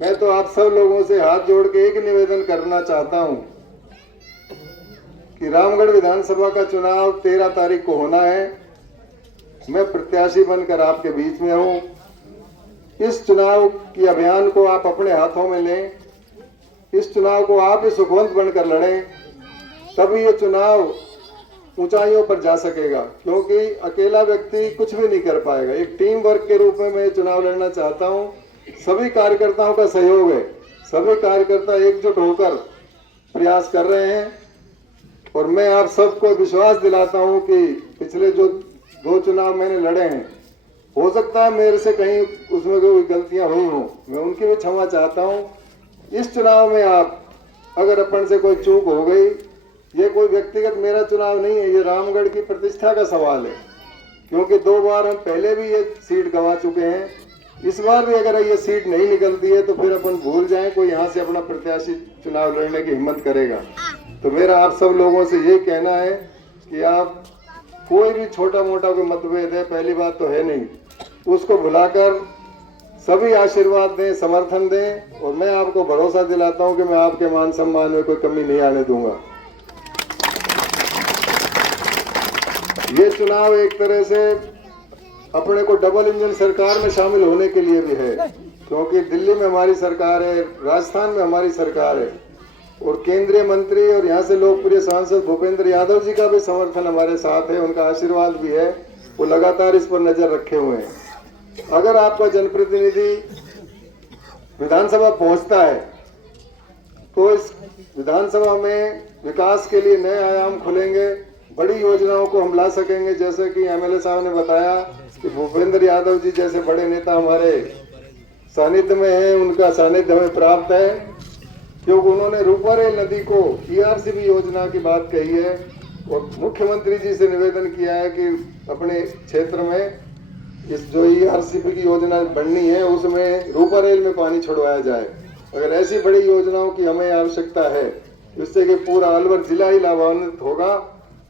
मैं तो आप सब लोगों से हाथ जोड़ के एक निवेदन करना चाहता हूं कि रामगढ़ विधानसभा का चुनाव 13 तारीख को होना है। मैं प्रत्याशी बनकर आपके बीच में हूं। इस चुनाव की अभियान को आप अपने हाथों में लें। इस चुनाव को आप ही सुखवंत बनकर लड़ें, तभी ये चुनाव ऊंचाइयों पर जा सकेगा, क्योंकि अकेला व्यक्ति कुछ भी नहीं कर पाएगा। एक टीम वर्क के रूप में मैं चुनाव लड़ना चाहता हूं। सभी कार्यकर्ताओं का सहयोग है, सभी कार्यकर्ता एकजुट होकर प्रयास कर रहे हैं और मैं आप सबको विश्वास दिलाता हूं कि पिछले जो 2 चुनाव मैंने लड़े हैं, हो सकता है मेरे से कहीं उसमें कोई गलतियां हुई हों, मैं उनकी भी क्षमा चाहता हूं। इस चुनाव में आप अगर अपन से कोई चूक हो गई, ये कोई व्यक्तिगत मेरा चुनाव नहीं है, ये रामगढ़ की प्रतिष्ठा का सवाल है, क्योंकि 2 बार हम पहले भी ये सीट गंवा चुके हैं। इस बार भी अगर ये सीट नहीं निकलती है तो फिर अपन भूल जाएं कोई यहाँ से अपना प्रत्याशी चुनाव लड़ने की हिम्मत करेगा। तो मेरा आप सब लोगों से ये कहना है कि आप कोई भी छोटा मोटा कोई मतभेद है, पहली बात तो है नहीं, उसको भुलाकर सभी आशीर्वाद दें, समर्थन दें और मैं आपको भरोसा दिलाता हूं कि मैं आपके मान सम्मान में कोई कमी नहीं आने दूंगा। ये चुनाव एक तरह से अपने को डबल इंजन सरकार में शामिल होने के लिए भी है, क्योंकि दिल्ली में हमारी सरकार है, राजस्थान में हमारी सरकार है और केंद्रीय मंत्री और यहाँ से लोकप्रिय सांसद भूपेंद्र यादव जी का भी समर्थन हमारे साथ है, उनका आशीर्वाद भी है, वो लगातार इस पर नजर रखे हुए हैं। अगर आपका जनप्रतिनिधि विधानसभा पहुंचता है तो इस विधानसभा में विकास के लिए नए आयाम खुलेंगे, बड़ी योजनाओं को हम ला सकेंगे। जैसे कि एमएलए साहब ने बताया कि भूपेंद्र यादव जी जैसे बड़े नेता हमारे सानिध्य में हैं, उनका सानिध्य हमें प्राप्त है, क्योंकि उन्होंने रूपारेल नदी को ईआरसीबी योजना की बात कही है और मुख्यमंत्री जी से निवेदन किया है कि अपने क्षेत्र में इस जो ईआरसीबी की योजना बननी है उसमें रूपारेल में पानी छुड़वाया जाए। अगर ऐसी बड़ी योजनाओं की हमें आवश्यकता है, जिससे कि पूरा अलवर जिला ही लाभान्वित होगा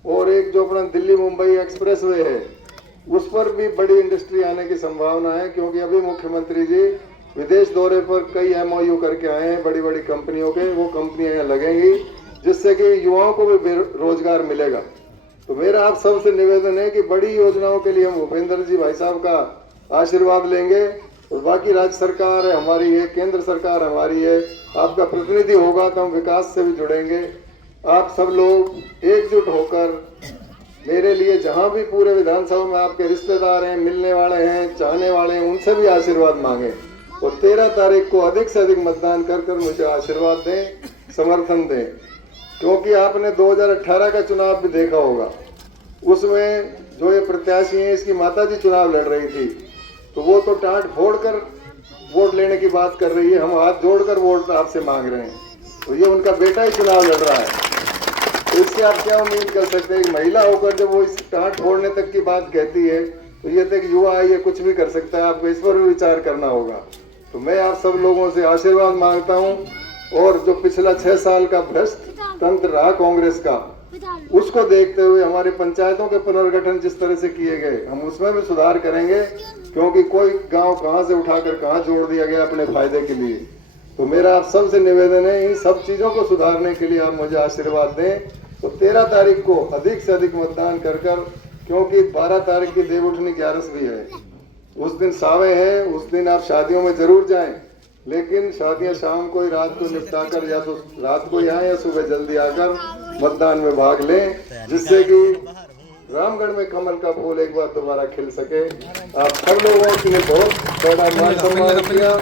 और एक जो अपना दिल्ली मुंबई एक्सप्रेसवे है उस पर भी बड़ी इंडस्ट्री आने की संभावना है, क्योंकि अभी मुख्यमंत्री जी विदेश दौरे पर कई एमओयू करके आए हैं बड़ी बड़ी कंपनियों के, वो कंपनियां यहाँ लगेंगी जिससे कि युवाओं को भी रोजगार मिलेगा। तो मेरा आप सबसे निवेदन है कि बड़ी योजनाओं के लिए हम भूपेंद्र जी भाई साहब का आशीर्वाद लेंगे और बाकी राज्य सरकार है हमारी है, केंद्र सरकार हमारी है, आपका प्रतिनिधि होगा तो हम विकास से भी जुड़ेंगे। आप सब लोग एकजुट होकर मेरे लिए जहां भी पूरे विधानसभा में आपके रिश्तेदार हैं, मिलने वाले हैं, चाहने वाले हैं, उनसे भी आशीर्वाद मांगे और 13 तारीख को अधिक से अधिक मतदान कर मुझे आशीर्वाद दें, समर्थन दें, क्योंकि आपने 2018 का चुनाव भी देखा होगा, उसमें जो ये प्रत्याशी हैं इसकी माताजी चुनाव लड़ रही थी, तो वो तो टाट फोड़कर वोट लेने की बात कर रही है, हम हाथ जोड़कर वोट आपसे मांग रहे हैं, तो ये उनका बेटा ही चुनाव लड़ रहा है। तो इससे आप क्या उम्मीद कर सकते हैं? महिला होकर जब वो इस टाट फोड़ने तक की बात कहती है तो ये तक युवा है, ये कुछ भी कर सकता है, आपको इस पर भी विचार करना होगा। तो मैं आप सब लोगों से आशीर्वाद मांगता हूं और जो पिछला 6 साल का भ्रष्ट तंत्र रहा कांग्रेस का, उसको देखते हुए हमारी पंचायतों के पुनर्गठन जिस तरह से किए गए, हम उसमें भी सुधार करेंगे, क्योंकि कोई गांव कहां से उठाकर कहां जोड़ दिया गया अपने फायदे के लिए। तो मेरा आप सबसे निवेदन है, इन सब चीजों को सुधारने के लिए आप मुझे आशीर्वाद दें तो 13 तारीख को अधिक से अधिक मतदान कर, क्योंकि 12 तारीख की देवउठनी 11 भी है, उस दिन सावे है, उस दिन आप शादियों में जरूर जाएं, लेकिन शादियां शाम को ही रात को निपटा कर या तो रात को आए या सुबह जल्दी आकर मतदान में भाग लें, जिससे कि रामगढ़ में कमल का फूल एक बार दोबारा खिल सके। आप सब लोगों के लिए बहुत बड़ा मान सम्मान किया।